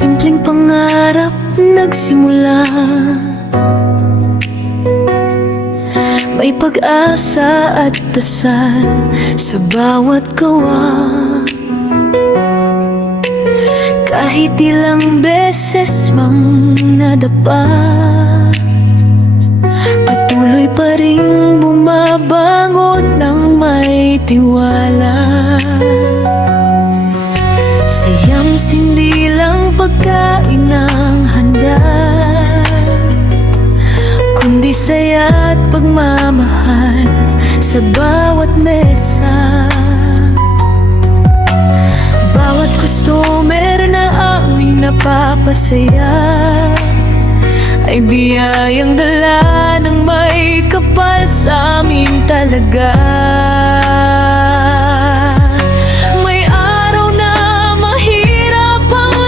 Simpleng pangarap nagsimula, may pag-asa at dasal sa bawat gawa. Kahit ilang beses mang nadapa, patuloy pa ring bumabangon ng may tiwala. Sayams hindi lang pagkain ang handa, kundi saya at pagmamahal sa bawat mesa. Bawat customer na aming napapasaya ay biyayang dala ng may kapal sa amin talaga. May araw na mahirap ang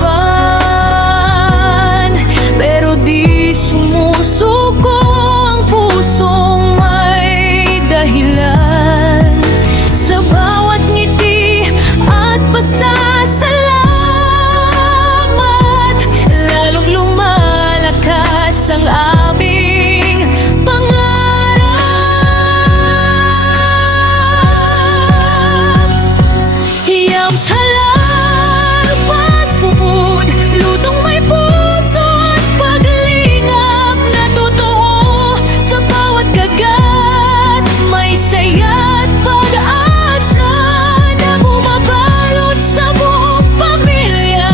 laban, pero di sumusuko ang pusong may dahilan. Sa bawat ngiti at pasasalamat, lalong lumalakas ang aming pangarap. Yams Halal Fast Food, lutong may puso at paglingap na totoo. Sa bawat kagat, may saya at pag-asa na bumabalot sa buong pamilya.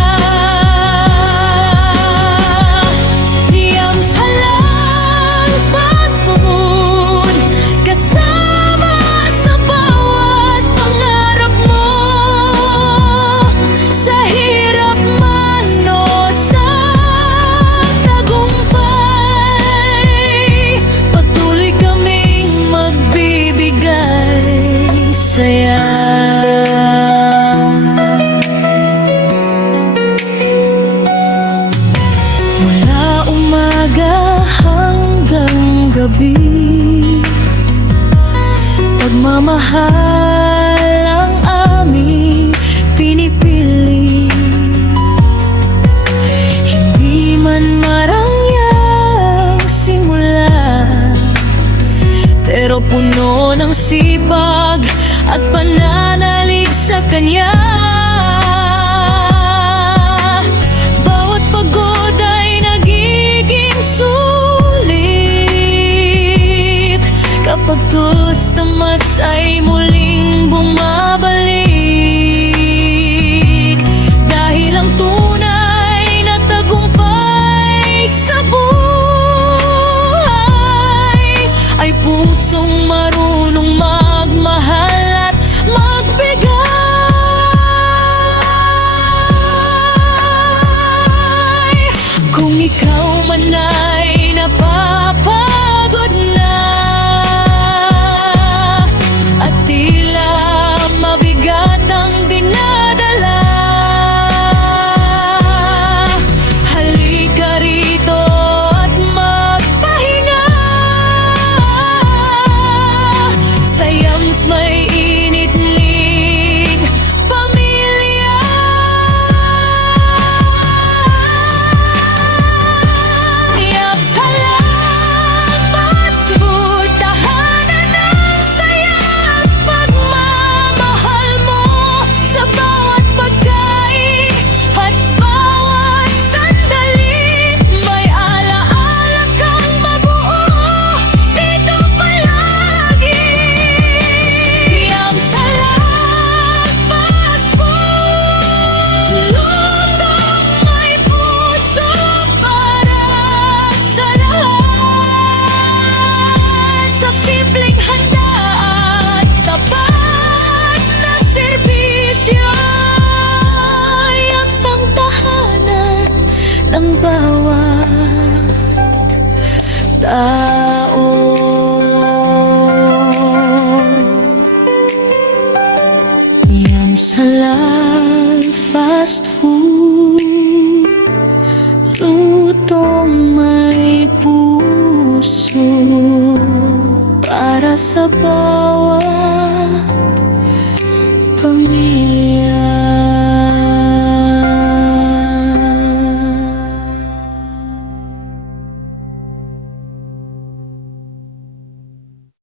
Yams Halal Fast Food, kasama sa bawat pangarap mo. Sa hirap man o sa tagumpay, patuloy kaming magbibigay saya. Mula umaga hanggang gabi, pagmamahal ang aming pinipili. Hindi man marangyang simula, pero puno ng sipag at pananalig sa Kanya. Bawat pagod ay nagiging sulit kapag tustamas ay muling bumabalik. Dahil ang tunay na tagumpay sa buhay ay pusong marunong magmahal at magbigay. Kung ikaw man ay napapagod na at tila mabigat ang dinadala, halika rito at magpahinga. Sa Yams may initlig pamilya. Yams Halal Fast Food, tahanan ng saya at pagmamahal mo. Sa bawat pagkain at bawat sandali, may alaala kang mabuo dito palagi. Yams Halal Fast Food, lutong may puso para sa lahat. Sa simpleng handa at tapat na serbisyo, Yams ang tahanan ng bawat tao. Yams Halal Fast Food, lutong may puso para sa bawat pamilya.